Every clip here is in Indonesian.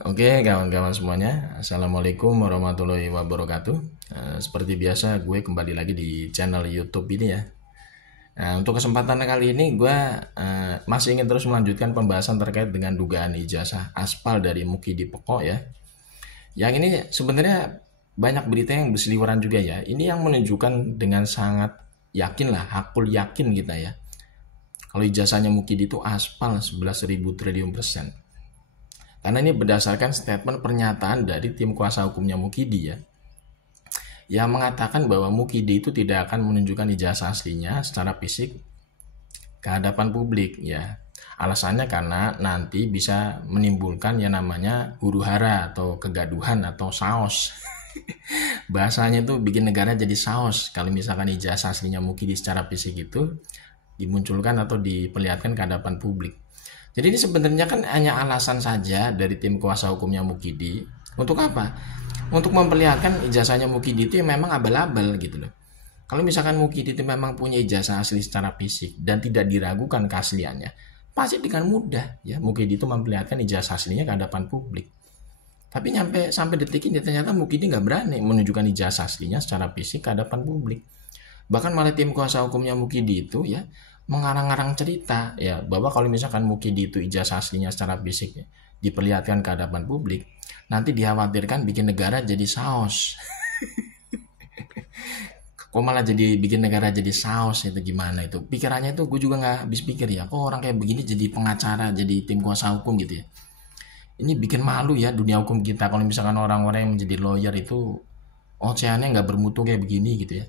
Oke, kawan-kawan semuanya, Assalamualaikum warahmatullahi wabarakatuh. Seperti biasa, gue kembali lagi di channel YouTube ini ya. Nah, untuk kesempatan kali ini, gue masih ingin terus melanjutkan pembahasan terkait dengan dugaan ijazah aspal dari Mukidi Pekok ya. Yang ini sebenarnya banyak berita yang berseliweran juga ya. Ini yang menunjukkan dengan sangat yakin lah, hakul yakin kita ya. Kalau ijazahnya Mukidi itu aspal 11.000 triliun persen. Karena ini berdasarkan statement pernyataan dari tim kuasa hukumnya Mukidi ya, yang mengatakan bahwa Mukidi itu tidak akan menunjukkan ijazah aslinya secara fisik ke hadapan publik ya. Alasannya karena nanti bisa menimbulkan yang namanya huru hara atau kegaduhan atau saos. Bahasanya itu bikin negara jadi saos kalau misalkan ijazah aslinya Mukidi secara fisik itu dimunculkan atau diperlihatkan ke hadapan publik. Jadi ini sebenarnya kan hanya alasan saja dari tim kuasa hukumnya Mukidi. Untuk apa? Untuk memperlihatkan ijazahnya Mukidi itu yang memang abal-abal gitu loh. Kalau misalkan Mukidi itu memang punya ijazah asli secara fisik dan tidak diragukan keasliannya, pasti dengan mudah ya Mukidi itu memperlihatkan ijazah aslinya ke hadapan publik. Tapi sampai detik ini ternyata Mukidi nggak berani menunjukkan ijazah aslinya secara fisik ke hadapan publik. Bahkan malah tim kuasa hukumnya Mukidi itu ya mengarang-arang cerita ya bahwa kalau misalkan Mukidi itu ijazah aslinya secara fisik ya, diperlihatkan ke hadapan publik, nanti dikhawatirkan bikin negara jadi saos. Kok malah jadi bikin negara jadi saos, itu gimana itu? Pikirannya itu gue juga nggak habis pikir ya. Kok orang kayak begini jadi pengacara, jadi tim kuasa hukum gitu ya. Ini bikin malu ya dunia hukum kita kalau misalkan orang-orang yang menjadi lawyer itu oceannya nggak bermutu kayak begini gitu ya.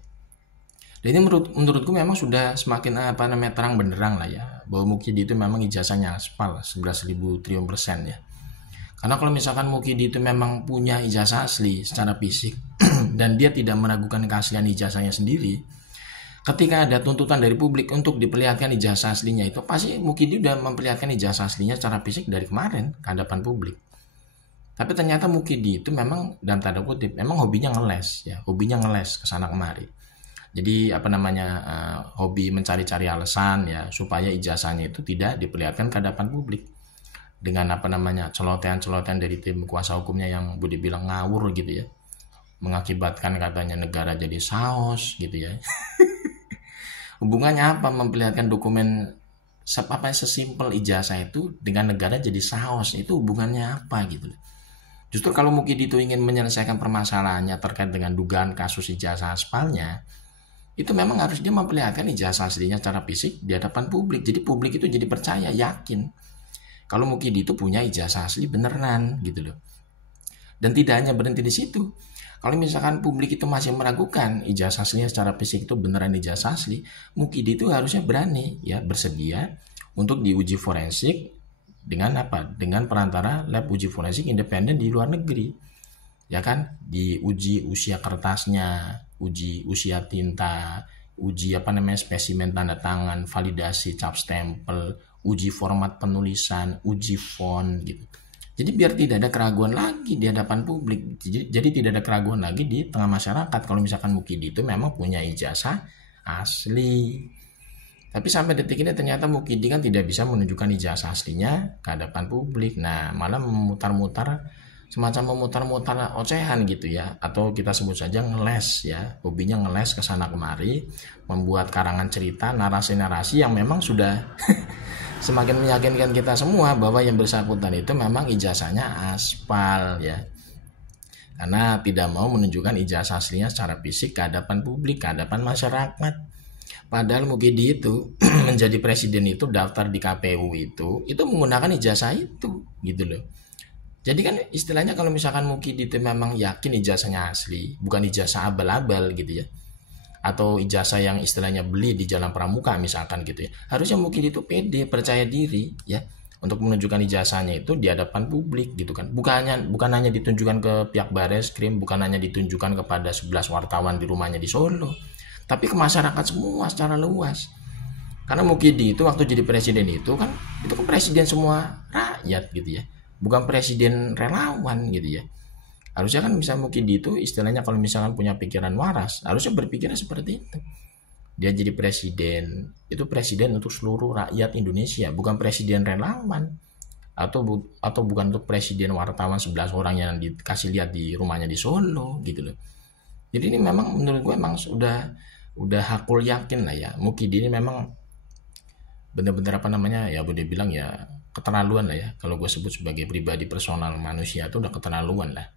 Dan ini menurutku memang sudah semakin apa namanya terang benderang lah ya bahwa Mukidi itu memang ijazahnya aspal 11.000 triliun persen ya. Karena kalau misalkan Mukidi itu memang punya ijazah asli secara fisik dan dia tidak meragukan keaslian ijazahnya sendiri, ketika ada tuntutan dari publik untuk diperlihatkan ijazah aslinya itu pasti Mukidi udah memperlihatkan ijazah aslinya secara fisik dari kemarin ke hadapan publik. Tapi ternyata Mukidi itu memang dalam tanda kutip memang hobinya ngeles ya, hobinya ngeles kesana kemari. Jadi apa namanya hobi mencari-cari alasan ya supaya ijazahnya itu tidak diperlihatkan ke hadapan publik dengan apa namanya celotehan-celotehan dari tim kuasa hukumnya yang boleh bilang ngawur gitu ya, mengakibatkan katanya negara jadi saos gitu ya. Hubungannya apa memperlihatkan dokumen apa sesimpel ijazah itu dengan negara jadi saos, itu hubungannya apa gitu. Justru kalau mungkin itu ingin menyelesaikan permasalahannya terkait dengan dugaan kasus ijazah aspalnya, itu memang harus dia memperlihatkan ijazah aslinya secara fisik di hadapan publik. Jadi publik itu jadi percaya, yakin kalau Mukidi itu punya ijazah asli beneran gitu loh. Dan tidak hanya berhenti di situ. Kalau misalkan publik itu masih meragukan ijazah aslinya secara fisik itu beneran ijazah asli, Mukidi itu harusnya berani ya bersedia untuk diuji forensik dengan apa? Dengan perantara lab uji forensik independen di luar negeri. Ya kan? Diuji usia kertasnya, uji usia tinta, uji apa namanya spesimen tanda tangan, validasi cap stempel, uji format penulisan, uji font gitu. Jadi biar tidak ada keraguan lagi di hadapan publik. Jadi tidak ada keraguan lagi di tengah masyarakat kalau misalkan Mukidi itu memang punya ijazah asli. Tapi sampai detik ini ternyata Mukidi kan tidak bisa menunjukkan ijazah aslinya ke hadapan publik. Nah, malah memutar-mutar semacam memutar-mutar ocehan gitu ya, atau kita sebut saja ngeles ya, hobinya ngeles ke sana kemari, membuat karangan cerita, narasi-narasi yang memang sudah semakin meyakinkan kita semua bahwa yang bersangkutan itu memang ijazahnya aspal ya, karena tidak mau menunjukkan ijazah aslinya secara fisik ke hadapan publik, ke hadapan masyarakat. Padahal Mukidi itu menjadi presiden itu daftar di KPU itu menggunakan ijazah itu gitu loh. Jadi kan istilahnya kalau misalkan Mukidi itu memang yakin ijazahnya asli, bukan ijazah abal-abal gitu ya. Atau ijazah yang istilahnya beli di jalan pramuka misalkan gitu ya. Harusnya Mukidi itu pede, percaya diri ya untuk menunjukkan ijazahnya itu di hadapan publik gitu kan. Bukan hanya ditunjukkan ke pihak Bareskrim, bukan hanya ditunjukkan kepada 11 wartawan di rumahnya di Solo, tapi ke masyarakat semua secara luas. Karena Mukidi itu waktu jadi presiden itu kan presiden semua rakyat gitu ya, bukan presiden relawan gitu ya. Harusnya kan bisa Mukidi itu istilahnya kalau misalkan punya pikiran waras, harusnya berpikirnya seperti itu. Dia jadi presiden, itu presiden untuk seluruh rakyat Indonesia, bukan presiden relawan. atau bukan untuk presiden, wartawan 11 orang yang dikasih lihat di rumahnya di Solo gitu loh. Jadi ini memang menurut gue memang udah hakul yakin lah ya, Mukidi ini memang bener-bener apa namanya ya, boleh bilang ya keterlaluan lah ya, kalau gue sebut sebagai pribadi personal manusia itu udah keterlaluan lah,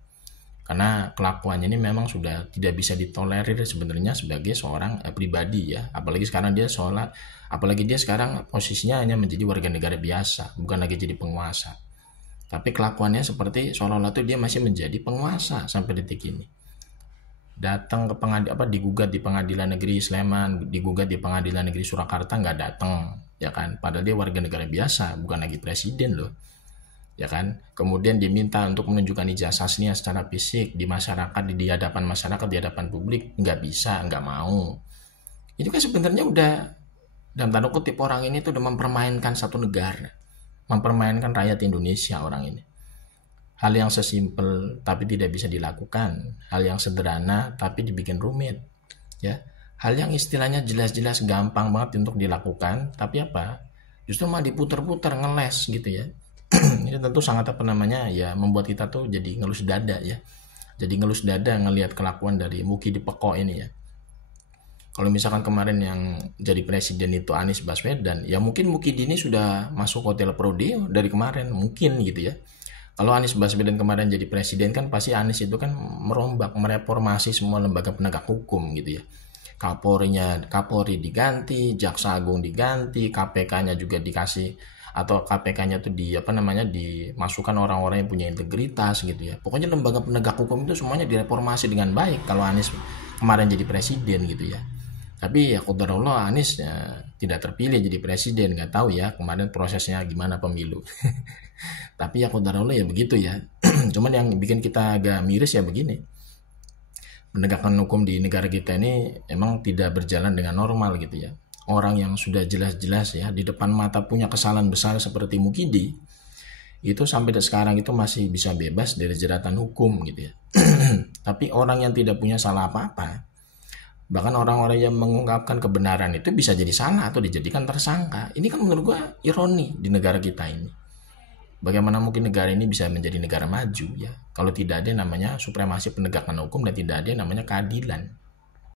karena kelakuannya ini memang sudah tidak bisa ditolerir sebenarnya sebagai seorang pribadi ya, apalagi dia sekarang posisinya hanya menjadi warga negara biasa, bukan lagi jadi penguasa, tapi kelakuannya seperti seolah-olah tuh dia masih menjadi penguasa sampai detik ini. Datang ke digugat di Pengadilan Negeri Sleman, digugat di Pengadilan Negeri Surakarta, nggak datang ya kan, padahal dia warga negara biasa, bukan lagi presiden loh ya kan. Kemudian diminta untuk menunjukkan ijazahnya secara fisik di masyarakat, di hadapan masyarakat, di hadapan publik, nggak bisa, nggak mau. Itu kan sebenarnya udah, dalam tanda kutip, orang ini tuh udah mempermainkan satu negara, mempermainkan rakyat Indonesia orang ini. Hal yang sesimpel tapi tidak bisa dilakukan, hal yang sederhana tapi dibikin rumit ya, hal yang istilahnya jelas-jelas gampang banget untuk dilakukan, tapi apa, justru malah diputer-puter, ngeles gitu ya. Ini tentu sangat apa namanya ya, membuat kita tuh jadi ngelus dada ya, jadi ngelus dada ngelihat kelakuan dari Mukidi Peko ini ya. Kalau misalkan kemarin yang jadi presiden itu Anies Baswedan, ya mungkin Mukidi ini sudah masuk hotel Prodeo dari kemarin mungkin gitu ya. Kalau Anies Baswedan kemarin jadi presiden kan pasti Anies itu kan merombak, mereformasi semua lembaga penegak hukum gitu ya. Kapolri diganti, Jaksa Agung diganti, KPK-nya juga dikasih, atau KPK-nya tuh dimasukkan orang-orang yang punya integritas gitu ya. Pokoknya lembaga penegak hukum itu semuanya direformasi dengan baik kalau Anies kemarin jadi presiden gitu ya. Tapi ya qadarullah Anies ya, tidak terpilih jadi presiden, nggak tahu ya kemarin prosesnya gimana pemilu. Tapi ya qadarullah ya begitu ya. Cuman yang bikin kita agak miris ya begini, penegakan hukum di negara kita ini emang tidak berjalan dengan normal gitu ya. Orang yang sudah jelas-jelas ya di depan mata punya kesalahan besar seperti Mukidi, itu sampai sekarang itu masih bisa bebas dari jeratan hukum gitu ya. Tapi orang yang tidak punya salah apa-apa, bahkan orang-orang yang mengungkapkan kebenaran itu bisa jadi salah atau dijadikan tersangka. Ini kan menurut gua ironi di negara kita ini. Bagaimana mungkin negara ini bisa menjadi negara maju ya kalau tidak ada namanya supremasi penegakan hukum dan tidak ada namanya keadilan.